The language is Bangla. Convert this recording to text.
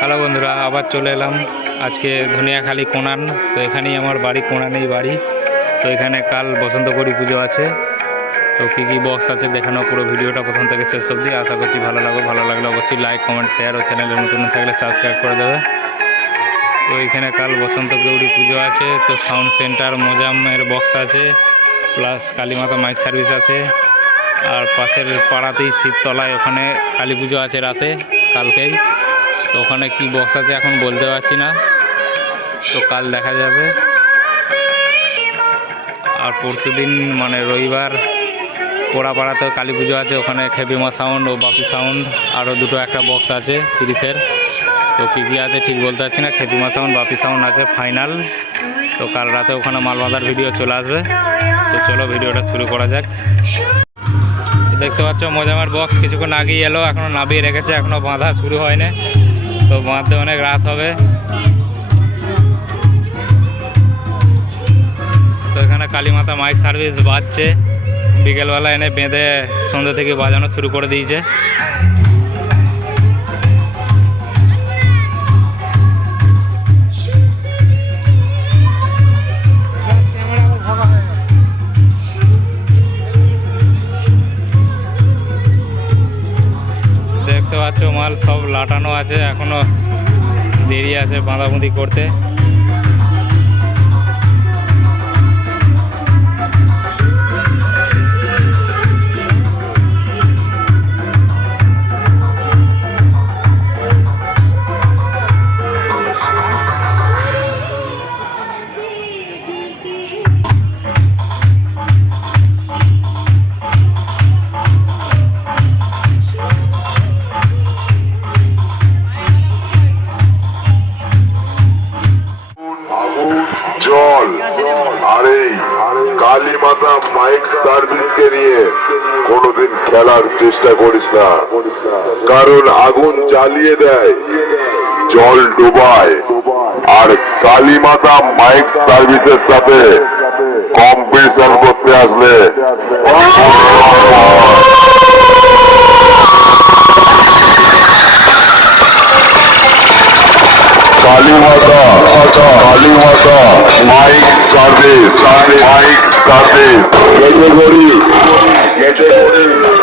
হ্যালো বন্ধুরা, আবার চলে এলাম। আজকে ধনিয়াখালি কোনান, তো এখানেই আমার বাড়ি, কোনানেই বাড়ি। তো এখানে কাল বসন্তকরী পুজো আছে। তো কী কী বক্স আছে দেখানো পুরো ভিডিওটা প্রথম থেকে শেষ অবধি। আশা করছি ভালো লাগবে। ভালো লাগলে অবশ্যই লাইক কমেন্ট শেয়ার ও চ্যানেলে নতুন থাকলে সাবস্ক্রাইব করে দেবে। তো এখানে কাল বসন্ত গৌরী পুজো আছে। তো সাউন্ড সেন্টার মোজামের বক্স আছে। প্লাস কালীমাতা মাইক সার্ভিস আছে। আর পাশের পাড়াতেই শিবতলায় ওখানে কালী পুজো আছে রাতে, কালকেই। তো ওখানে কি বক্স আছে এখন বলতে পারছি না। তো কাল দেখা যাবে। আর পরশু দিন মানে রবিবার পোড়াপাড়াতেও কালী পুজো আছে, ওখানে খেপিমা সাউন্ড ও বাপি সাউন্ড আরও দুটো একটা বক্স আছে তিরিশের। তো কী কী আছে ঠিক বলতে পারছি না, খেপিমা সাউন্ড বাপি সাউন্ড আছে ফাইনাল তো কাল রাতে ওখানে মাল বাঁধার ভিডিও চলে আসবে। তো চলো ভিডিওটা শুরু করা যাক। দেখতে পাচ্ছ মজামার বক্স কিছুক্ষণ আগেই এলো এখনও নাবিয়ে রেখেছে এখনও বাঁধা শুরু হয়নি। তো বাঁধতে অনেক রাত হবে। তো এখানে কালীমাতা মাইক সার্ভিস বাজছে। বিকেলবেলা এনে বেঁধে সন্ধ্যা থেকে বাজানো শুরু করে দিয়েছে। পাচ্ছ মাল সব লাটানো আছে এখনও দেরি আছে বাঁধাবুঁধি করতে। আর এই কালী মাতা মাইক সার্ভিসকে নিয়ে কোনোদিন খেলার চেষ্টা করিস না। কারণ আগুন জ্বালিয়ে দেয়, জল ডোবায়। আর কালী মাতা মাইক সার্ভিসের সাথে কম্পিটিশন করতে আসলে কালী মাতা কালী মাতা মাইক সার্ভিস মাইক সার্ভিস কেটে করি কেটে